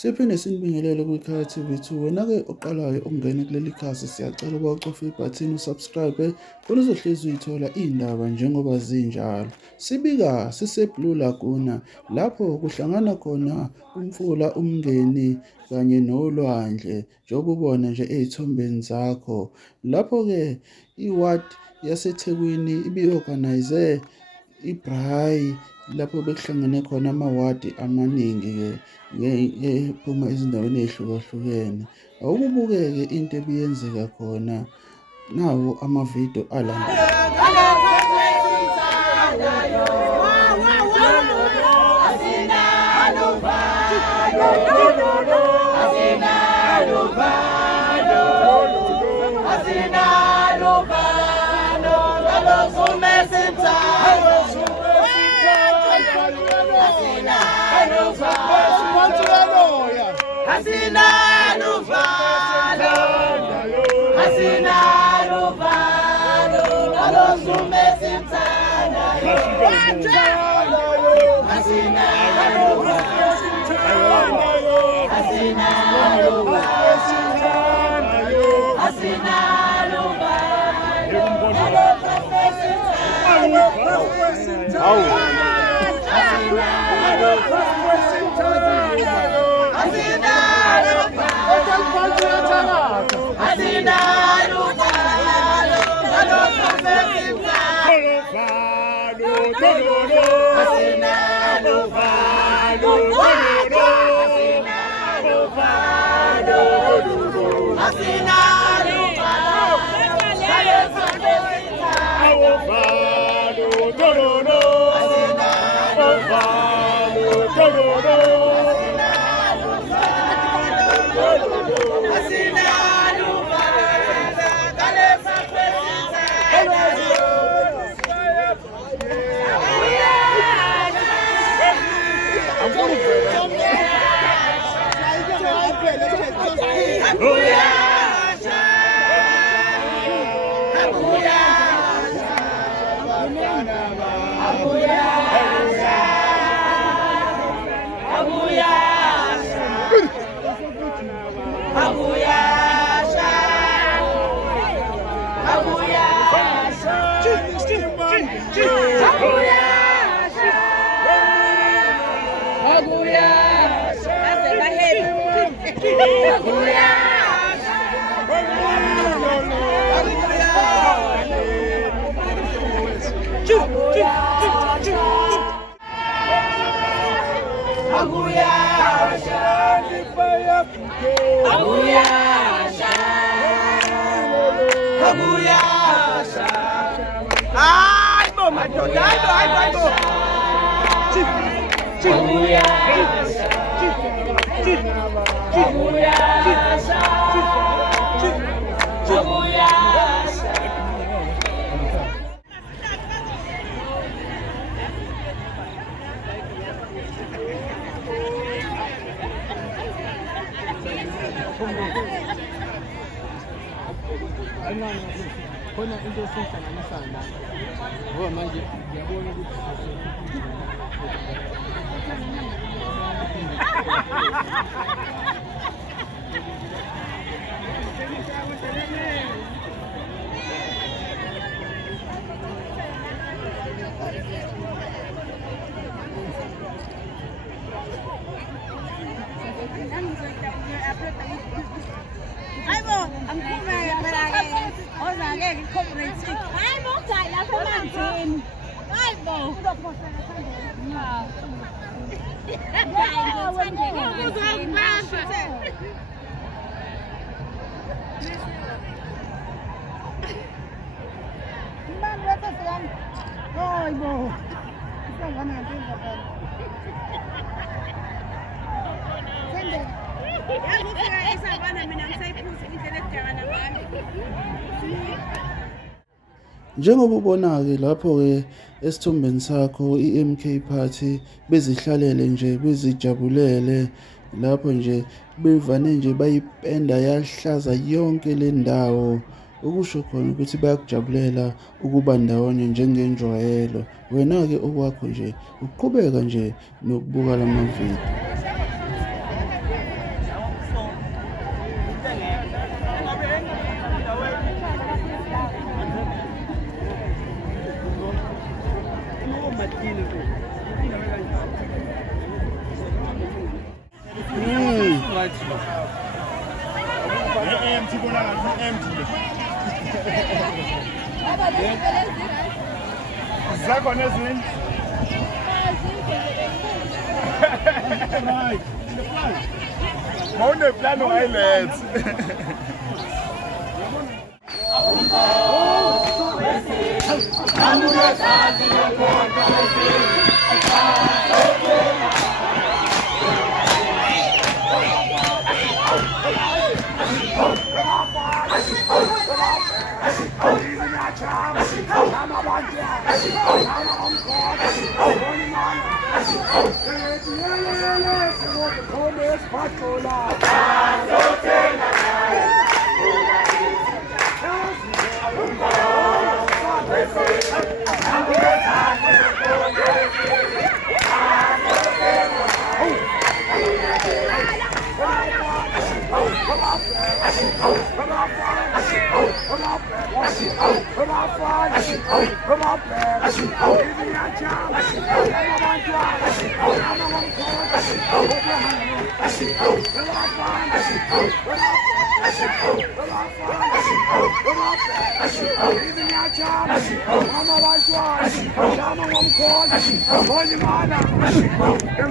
Siphinde sinibingelele kwiKhala TV2. Wena-ke oqalayo ukungena kuleli khasi, siyacela ukuba ucofe ibhathini usubscribe khona uzohlezi uyithola iy'ndaba njengoba zinjalo. Sibika sise-Blue Laguna lapho kuhlangana khona umfula, umngeni kanye nolwandle njengoba ubona nje ey'thombeni zakho. Lapho-ke i-ward yaseThekwini ibi-organize i-braai lapho bekuhlangene khona amawadi amaningi-ke ephuma ezindaweni ey'hlukahlukene. Awukubuke-ke into ebiyenzeka khona, nawo amavidiyo alandelayo. Khona into esihlanganisana ngoba manje ngiyabona ukuthi Njengoba ubona-ke lapho-ke esithombeni sakho i-MK Party bezihlalele nje bezijabulele lapho nje bevane nje bayipenda yahlaza yonke le ndawo, okusho khona ukuthi bayakujabulela ukuba ndawonye njengenjwayelo. Wena-ke okwakho nje ukuqhubeka nje nokubuka la mavidiyo. empty. Zakho nezinye. Right. Mawuneplan ungayiletha. Mali.